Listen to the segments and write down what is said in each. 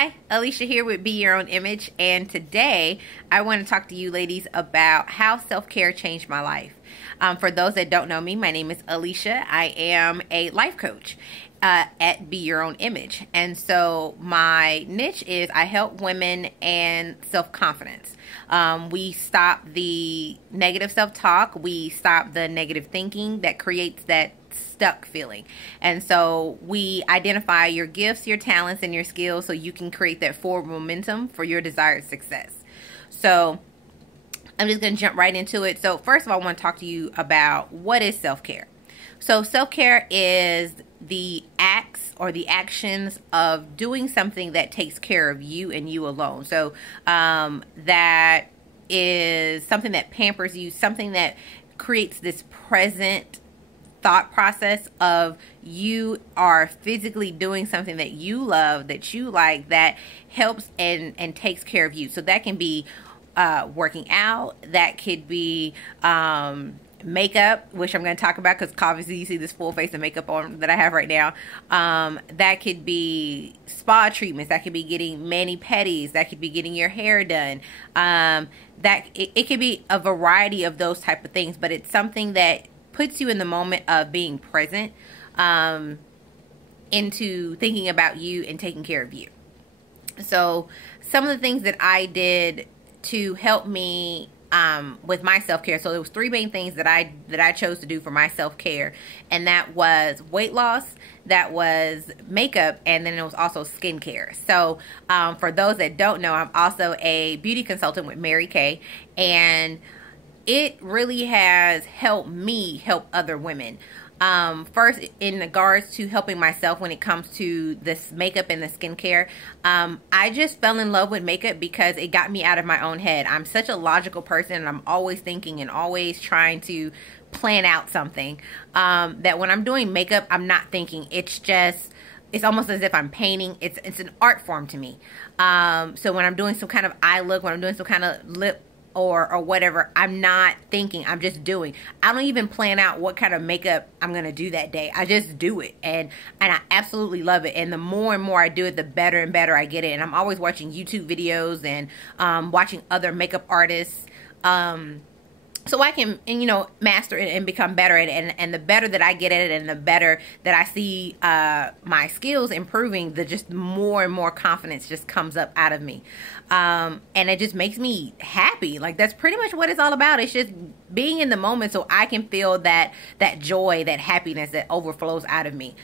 Hi, Alicia here with Be Your Own Image, and today I want to talk to you ladies about how self-care changed my life. For those that don't know me, my name is Alicia. I am a life coach at Be Your Own Image, and so my niche is I help women and self-confidence. We stop the negative self-talk, we stop the negative thinking that creates that stuck feeling. And so we identify your gifts, your talents, and your skills so you can create that forward momentum for your desired success. So I'm just going to jump right into it. So first of all, I want to talk to you about what is self-care. So self-care is the acts or the actions of doing something that takes care of you and you alone. So that is something that pampers you, something that creates this present thought process of you are physically doing something that you love, that you like, that helps and takes care of you. So that can be working out, that could be makeup, which I'm going to talk about because obviously you see this full face of makeup on that I have right now. That could be spa treatments, that could be getting mani-pedis, that could be getting your hair done. That it could be a variety of those type of things, but it's something that puts you in the moment of being present into thinking about you and taking care of you. So some of the things that I did to help me with my self-care, so there was three main things that I chose to do for my self-care, and that was weight loss, that was makeup, and then it was also skincare. So for those that don't know, I'm also a beauty consultant with Mary Kay, and it really has helped me help other women. First, in regards to helping myself when it comes to this makeup and the skincare, I just fell in love with makeup because it got me out of my own head. I'm such a logical person, and I'm always thinking and always trying to plan out something, that when I'm doing makeup, I'm not thinking. It's almost as if I'm painting. It's an art form to me. So when I'm doing some kind of eye look, when I'm doing some kind of lip or whatever, I'm not thinking, I'm just doing. I don't even plan out what kind of makeup I'm gonna do that day. I just do it, and I absolutely love it. And the more and more I do it, the better and better I get it. And I'm always watching YouTube videos and watching other makeup artists, so I can, master it and become better at it. And the better that I get at it, and the better that I see my skills improving, the just more and more confidence just comes up out of me. And it just makes me happy. Like, that's pretty much what it's all about. It's just being in the moment so I can feel that joy, that happiness that overflows out of me.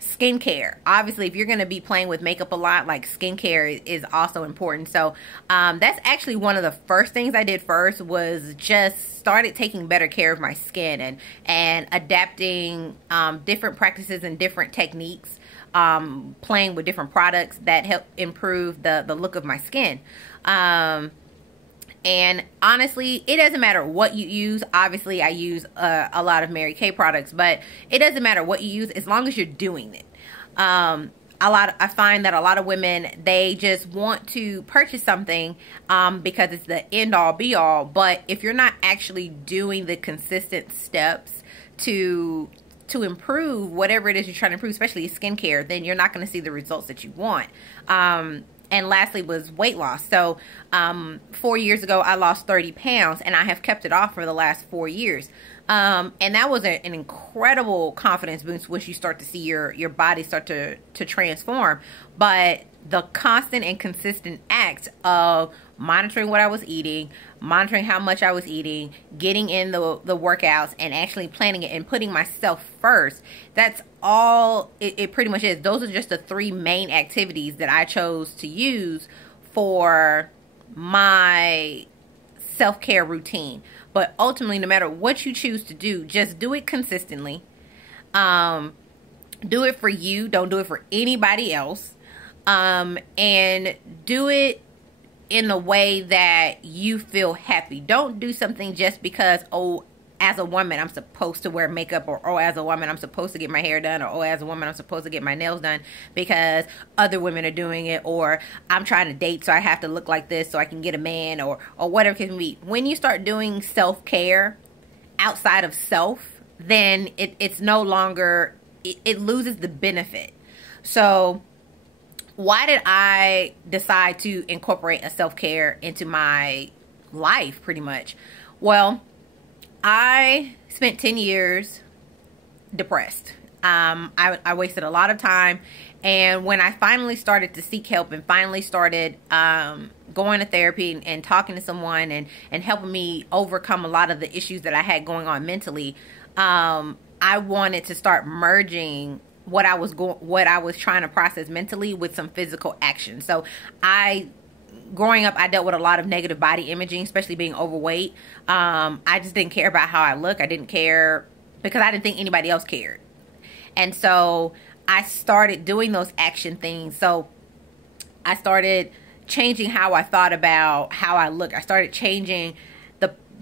Skincare. Obviously, if you're going to be playing with makeup a lot, like, skincare is also important. So that's actually one of the first things I did first, was just started taking better care of my skin and adapting different practices and different techniques, playing with different products that help improve the look of my skin. And honestly, it doesn't matter what you use. Obviously, I use a lot of Mary Kay products, but it doesn't matter what you use as long as you're doing it. I find that a lot of women, they just want to purchase something because it's the end all be all. But if you're not actually doing the consistent steps to improve whatever it is you're trying to improve, especially skincare, then you're not going to see the results that you want. And lastly was weight loss. So 4 years ago, I lost 30 pounds, and I have kept it off for the last 4 years. And that was an incredible confidence boost once you start to see your body start to transform. But the constant and consistent act of monitoring what I was eating, monitoring how much I was eating, getting in the workouts, and actually planning it and putting myself first, that's all it pretty much is. Those are just the three main activities that I chose to use for my self-care routine. But ultimately, no matter what you choose to do, just do it consistently. Do it for you. Don't do it for anybody else. And do it in a way that you feel happy. Don't do something just because, as a woman, I'm supposed to wear makeup, or as a woman, I'm supposed to get my hair done, or as a woman, I'm supposed to get my nails done because other women are doing it, or I'm trying to date, so I have to look like this so I can get a man, or whatever it can be. When you start doing self-care outside of self, then it's no longer, it loses the benefit. So why did I decide to incorporate a self-care into my life, pretty much? Well, I spent 10 years depressed. I wasted a lot of time, and when I finally started to seek help and finally started going to therapy and talking to someone and helping me overcome a lot of the issues that I had going on mentally, I wanted to start merging what I was trying to process mentally with some physical action. So growing up, I dealt with a lot of negative body imaging, especially being overweight. I just didn't care about how I look. I didn't care because I didn't think anybody else cared. And so I started doing those action things. So I started changing how I thought about how I look. I started changing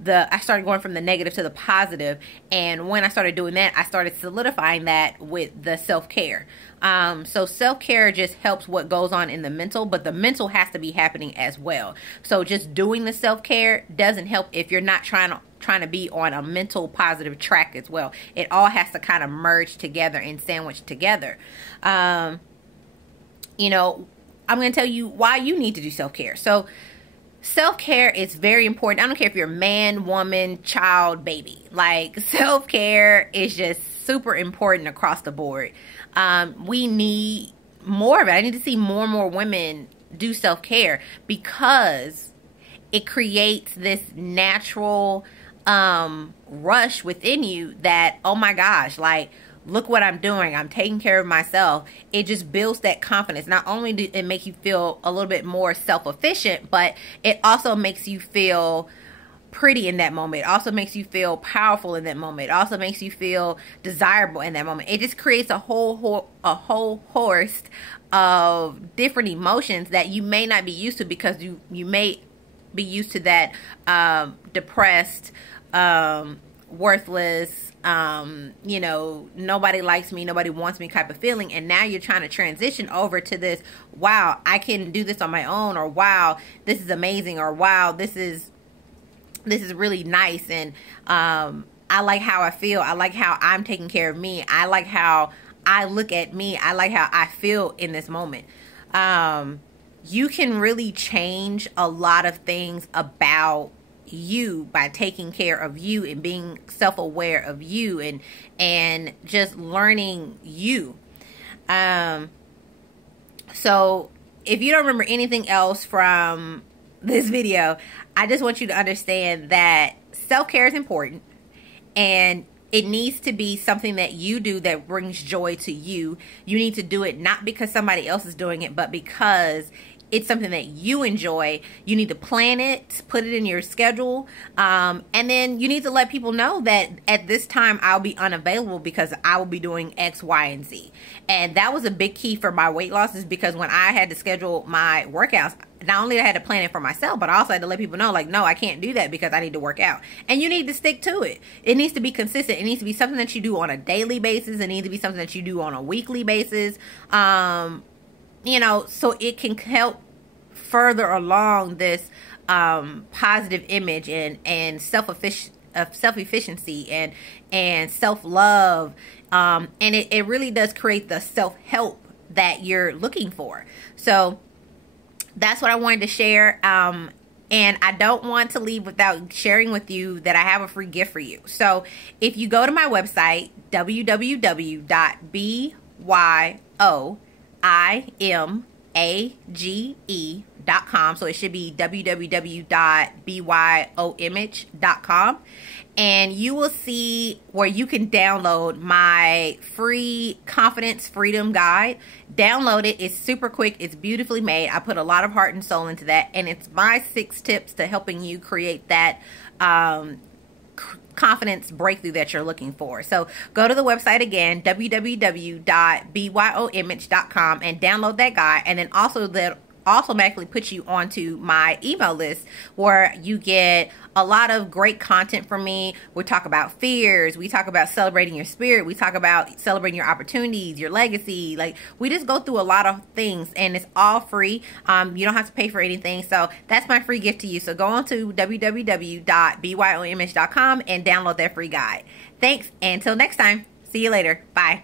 I started going from the negative to the positive. And when I started doing that, I started solidifying that with the self-care. So self-care just helps what goes on in the mental, but the mental has to be happening as well. So just doing the self-care doesn't help if you're not trying to be on a mental positive track as well. It all has to kind of merge together and sandwich together. You know, I'm going to tell you why you need to do self-care. So self-care is very important. I don't care if you're a man, woman, child, baby. Like, self-care is just super important across the board. We need more of it. I need to see more and more women do self-care because it creates this natural rush within you that, oh my gosh, like, look what I'm doing. I'm taking care of myself. It just builds that confidence. Not only do it make you feel a little bit more self-efficient, but it also makes you feel pretty in that moment. It also makes you feel powerful in that moment. It also makes you feel desirable in that moment. It just creates a whole host of different emotions that you may not be used to because you may be used to that depressed, worthless, you know, nobody likes me, nobody wants me type of feeling. And now you're trying to transition over to this, wow, I can do this on my own, or wow, this is amazing, or wow, this is really nice, and I like how I feel. I like how I'm taking care of me. I like how I look at me. I like how I feel in this moment. You can really change a lot of things about you by taking care of you and being self-aware of you and just learning you. So if you don't remember anything else from this video, I just want you to understand that self-care is important, and it needs to be something that you do that brings joy to you. You need to do it not because somebody else is doing it, but because it's something that you enjoy. You need to plan it, put it in your schedule, and then you need to let people know that at this time I'll be unavailable because I will be doing X, Y, and Z. And that was a big key for my weight loss, is because when I had to schedule my workouts, not only I had to plan it for myself, but I also had to let people know, like, no, I can't do that because I need to work out. And you need to stick to it. It needs to be consistent. It needs to be something that you do on a daily basis. It needs to be something that you do on a weekly basis. You know, so it can help further along this positive image and self-efficiency and self-love, and it really does create the self-help that you're looking for. So that's what I wanted to share, and I don't want to leave without sharing with you that I have a free gift for you. So if you go to my website, www.byomage.com. So it should be www.byomage.com. And you will see where you can download my free Confidence Freedom Guide. Download it. It's super quick. It's beautifully made. I put a lot of heart and soul into that. And it's my 6 tips to helping you create that confidence breakthrough that you're looking for. So go to the website again, www.byomage.com, and download that guide. And then also that automatically puts you onto my email list, where you get a lot of great content from me. We talk about fears. We talk about celebrating your spirit. We talk about celebrating your opportunities, your legacy. Like, we just go through a lot of things, and it's all free. You don't have to pay for anything. So that's my free gift to you. So go on to www.byomage.com and download that free guide. Thanks. And until next time, see you later. Bye.